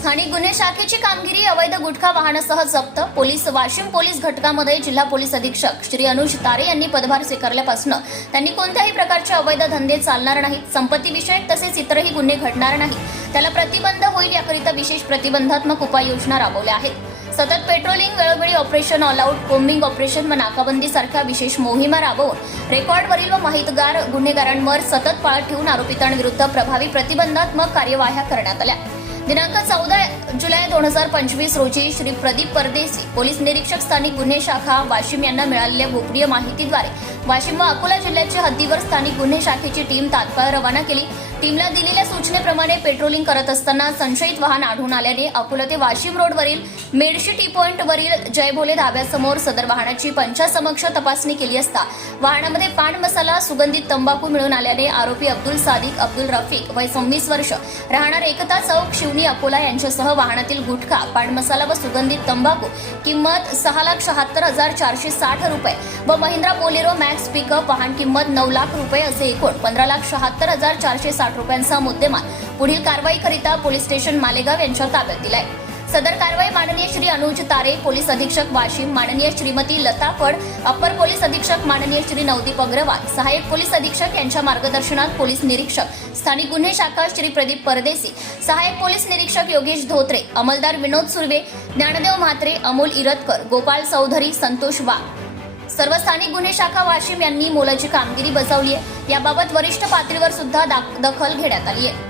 स्थानिक गुन्हे शाखेची कामगिरी अवैध गुटखा वाहनासह जप्त पोलीस वाशिम पोलीस घटकामध्ये जिल्हा पोलीस अधीक्षक श्री अनुज तारे यांनी पदभार स्वीकारल्यापासून त्यांनी कोणत्याही प्रकारचे अवैध धंदे चालणार नाहीत संपत्तीविषयक तसेच इतरही गुन्हे घडणार नाहीत. त्याला प्रतिबंध होईल याकरिता विशेष प्रतिबंधात्मक उपाययोजना राबवल्या आहेत. सतत पेट्रोलिंग वेळोवेळी operation all out combing operation व नाकाबंदी सारख्या विशेष मोहिमा राबवून रेकॉर्डवरील व माहितगार गुन्हेगारांवर सतत पाळत ठेवून आरोपितांविरुद्ध प्रभावी प्रतिबंधात्मक कार्यवाह्या करण्यात आल्या. दिनांक चौदा जुलै दोन हजार पंचवीस रोजी श्री प्रदीप परदेसी पोलीस निरीक्षक स्थानिक गुन्हे शाखा वाशिम यांना मिळालेल्या गोपनीय माहितीद्वारे वाशिम व अकोला जिल्ह्याच्या हद्दीवर स्थानिक गुन्हे शाखेची टीम तात्काळ रवाना केली. टीमला दिलेल्या सूचनेप्रमाणे पेट्रोलिंग करत असताना संशयित वाहन आढळून आल्याने अकोला ते वाशिम रोडवरील मेडशी टी पॉइंट वरील जयभोले धाब्यासमोर सदर वाहनाची पंचासमक्ष तपासणी केली असता वाहनामध्ये पान मसाला सुगंधित तंबाखू मिळून आल्याने आरोपी अब्दुल सादिक अब्दुल रफिक वय सव्वीस वर्ष. राहणार एकता चौक शिवनी अकोला यांच्यासह वाहनातील गुटखा पान मसाला व सुगंधित तंबाखू किंमत सहा लाख शहात्तर हजार चारशे साठ रुपये व महिंद्रा बोलेरो मॅक्स पिकअप वाहन किंमत नऊ लाख रुपये असे एकूण पंधरा लाख शहात्तर हजार चारशे साठ रुपयांचा मुद्देमाल पुढील कारवाईकरिता पोलीस स्टेशन मालेगाव यांच्या ताब्यात दिलाय. सदर कारवाई माननीय श्री अनुज तारे पोलीस अधीक्षक वाशिम माननीय श्रीमती लता फड अप्पर पोलीस अधीक्षक माननीय श्री नवदीप अग्रवाल सहाय्यक पोलीस अधीक्षक यांच्या मार्गदर्शनात पोलीस निरीक्षक स्थानिक गुन्हे शाखा श्री प्रदीप परदेसी सहाय्यक पोलीस निरीक्षक योगेश धोत्रे अंमलदार विनोद सुर्वे ज्ञानदेव म्हात्रे अमोल इरतकर गोपाळ चौधरी संतोष वाघ. सर्व स्थानिक गुन्हे शाखा वाशिम यांनी मोलाची कामगिरी बजावली आहे. याबाबत वरिष्ठ पातळीवर सुद्धा दाख- दखल घेण्यात आली आहे.